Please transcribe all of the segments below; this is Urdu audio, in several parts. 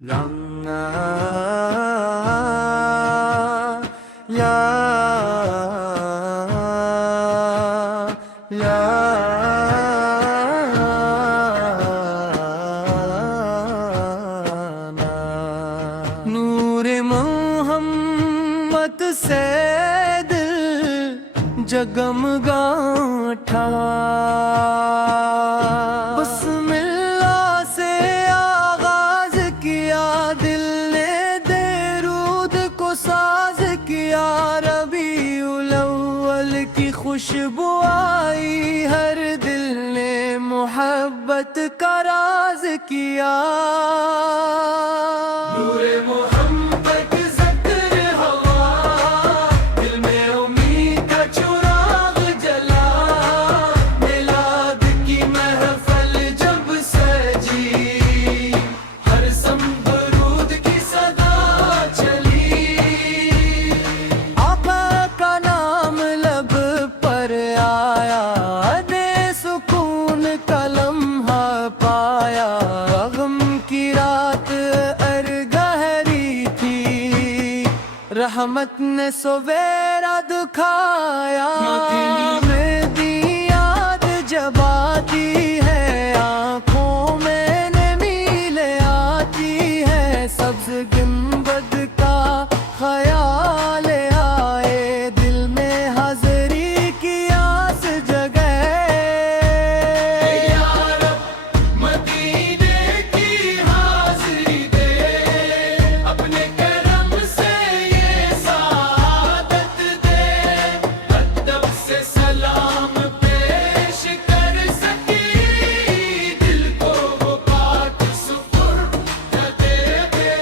لنا یا نور محمد سے دل جگمگاٹھا بسم اللہ سے آغاز کیا دل نے درود کو ساز کیا ربیع الاول کی خوشبو آئی ہر دل نے محبت کا راز کیا نور محمد ذکر ہوا دل میں امید کا چراغ جلا میلاد کی محفل جب سجی ہر سمت درود کی صدا چلی آقا کا نام لب پر آیا دے سکون کا لمحہ پایا غم کی رات گہری تھی رحمت نے سویرا دکھایا مہدی یاد جب آتی ہے آنکھوں میں نمی لے آتی ہے سبز گنبد کا خیال آئے دل میں حاضری کی آس جگے یا رب مدینے کی حاضری دے اپنے کرم سے یہ سعادت دے ادب سے سلام پیش کر سکی دل کو وہ پاک سپرد دے دے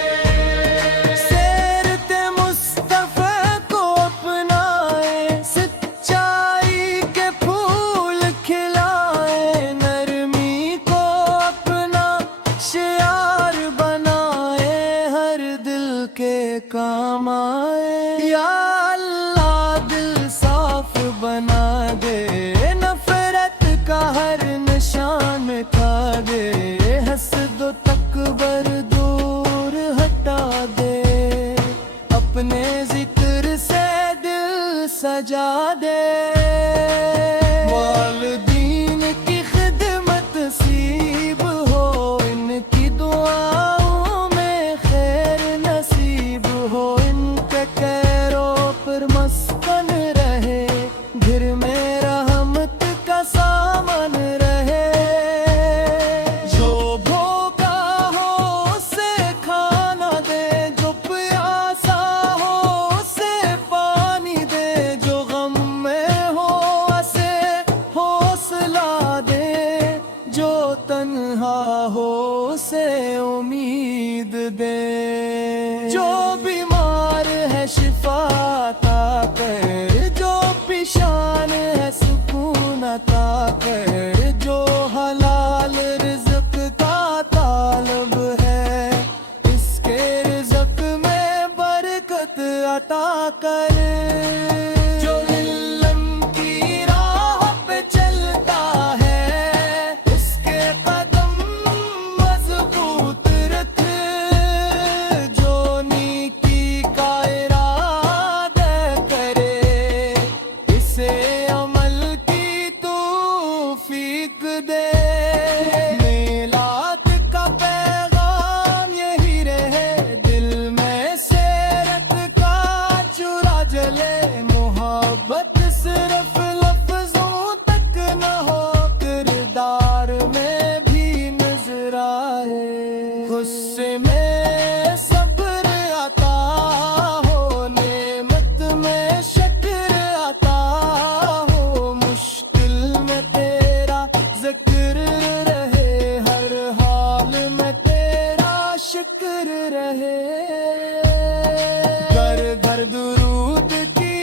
سیرت مصطفیٰ کو اپنائے سچائی کے پھول کھلائے نرمی کو اپنا شعار بنائے ہر دل کے کام آئے یا اللہ دل صاف بنا دے نفرت کا ہر نشان مٹا دے حسد و تکبر دور ہٹا دے اپنے ذکر سے دل سجا دے والدین کی خدمت نصیب ہو ان کی دعاؤں میں خیر نصیب ہو ان کے پیروں پر مسکن رہے گھر میں رحمت کا سامان رہے جو بھوکا ہو اسے کھانا دے جو پیاسا ہو اسے پانی دے جو غم میں ہو اسے حوصلہ دے جو تنہا ہو اسے امید دے جو بیمار ہے شفا عطا کر جو پیشان ہے سکون عطا کر جو حلال رزق کا طالب ہے اس کے رزق میں برکت عطا کر جو علم کی راہ پہ چلتا ہے اس کے قدم مضبوط رکھ جو نیکی کا ارادہ کرے اسے عمل کی توفیق دے میلاد کا پیغام یہی رہے دل میں سیرت کا چرا جلے محبت صرف لفظوں تک نہ ہو کردار میں بھی نظر آئے غصے میں صبر عطا ہو نعمت میں شکر عطا ہو مشکل میں تیرا ذکر رہے ہر حال میں تیرا شکر رہے گھر گھر درود کی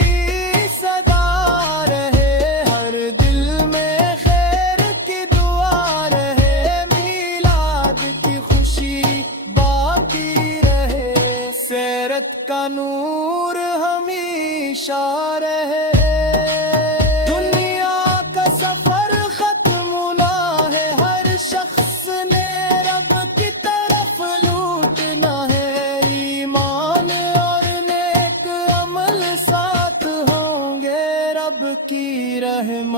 صدا رہے ہر دل میں خیر کی دعا رہے میلاد کی خوشی باقی رہے سیرت کا نور ہمیشہ رہے دنیا کا سفر ختم نہ ہے ہر شخص نے رب کی طرف لوٹنا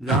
La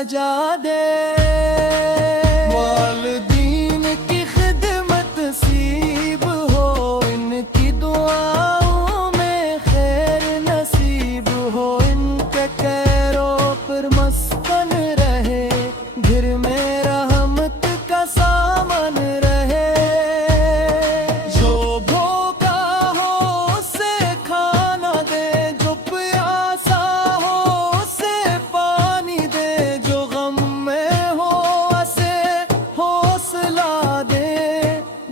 سجا دے والدین کی خدمت نصیب ہو ان کی دعاؤں میں خیر نصیب ہو ان کے پیروں پر مسکن رہے گھر میں رحمت کا سامان رہے جو بھوکا ہو اسے کھانا دے جو پیاسا ہو اسے پانی دے جو غم میں ہو اسے حوصلہ دے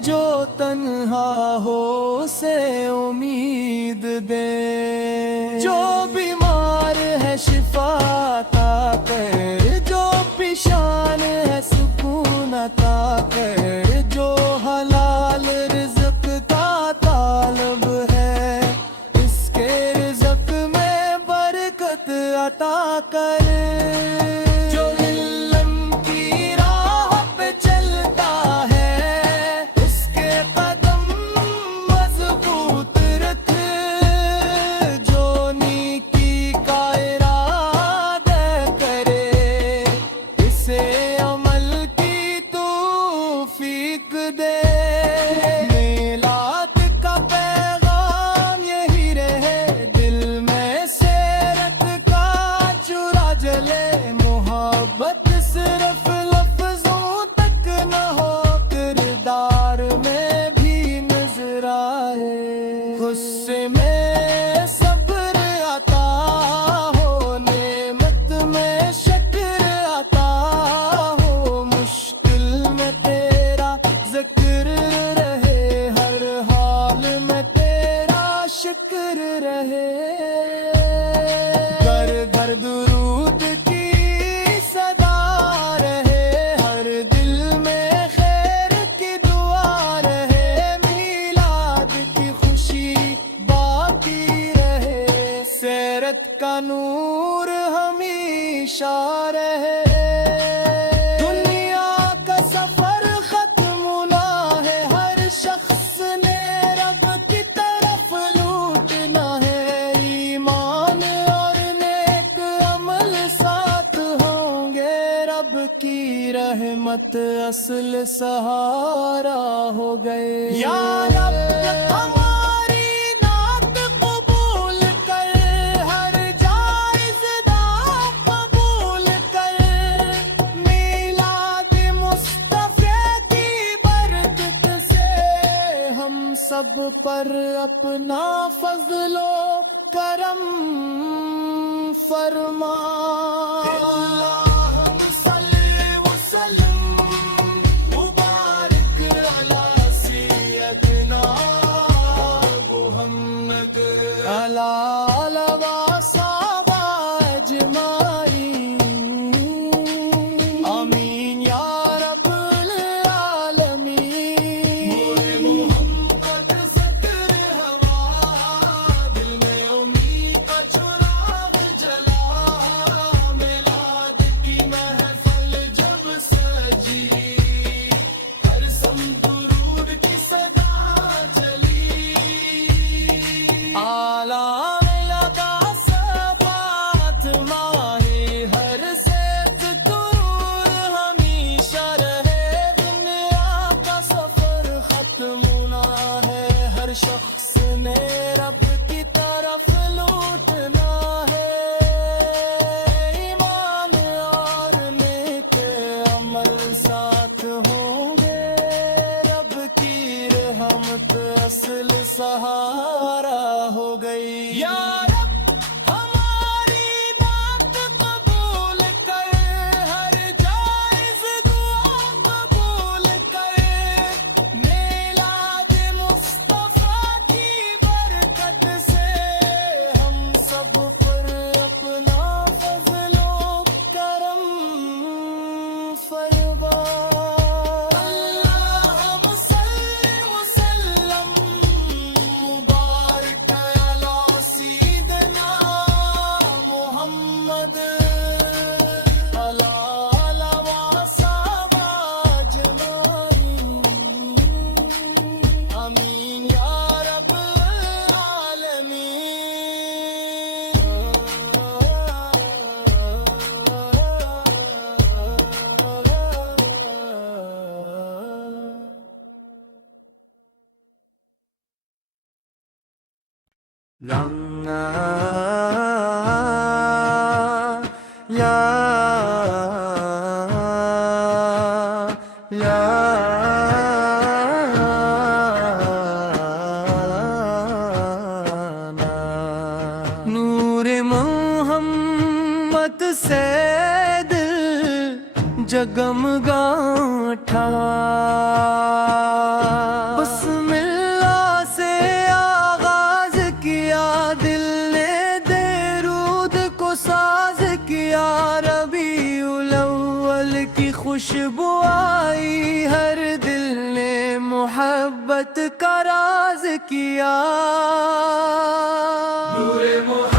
جو تنہا ہو اسے امید دے جو بیمار ہے شفا عطا کر جو پیشان ہے سکون عطا کر جو حلال رزق کا طالب ہے اس کے رزق میں برکت عطا کر جو علم کی راہ پہ چلتا ہے اس کے قدم مضبوط رکھ جو نیکی کا ارادہ کرے اسے عمل کی توفیق دے میلاد کا پیغام یہی رہے دل میں سیرت کا چورا جلے محبت صرف لفظوں تک نہ ہو کردار میں بھی نظر آئے غصے میں صبر عطا ہو نعمت میں شکر عطا ہو مشکل میں تیرا ذکر رہے ہر حال میں تیرا شکر رہے گھر گھر درود کی صدا رہے ہر دل میں خیر کی دعا رہے میلاد کی خوشی باقی رہے سیرت کا نور ہمیشہ رہے دنیا کا سفر ختم نہ ہے ہر شخص نے رب کی طرف لوٹنا ہے ایمان اور نیک عمل ساتھ ہوں گے رب کی رحمت اصل سہارا ہو گئے یا رب ہماری نعت قبول کر ہر جائز دعا قبول کر میلاد مصطفیٰ کی برکت سے ہم سب پر اپنا فضل و کرم فرما اللہم صلی وسلم مبارک علی سیدنا محمد علی آلہ و صحابہ اجمعین آمین یا رب العالمین محمد ذکر ہوا دل میں امید کا چراغ جلا میلاد کی محفل جب سجی ہر سمت درود کی صدا چلی آلہ میں لگا صفات ماہی ہر سیت درود ہمیشہ رہے دنیا کا سفر ختم نہ ہے ہر شخص نے رب کی طرف لوٹنا ہے ایمان اور نیک عمل ساتھ ہوں گے رب کی رحمت اصل سہارا ہو گئی یا رب ہماری نعت قبول کر ہر جائز دعا قبول کر میلاد مصطفیٰ کی برکت سے ہم سب پر اپنا فضل و کرم فرما اللہم صلی وسلم مبارک علی لمنا یا یا نور محمد سے دل جگمگاٹھا بسم اللہ سے آغاز کیا دل نے درود کو ساز کیا ربیع الاول کی خوشبو آئی ہر دل نے محبت کا راز کیا نور محمد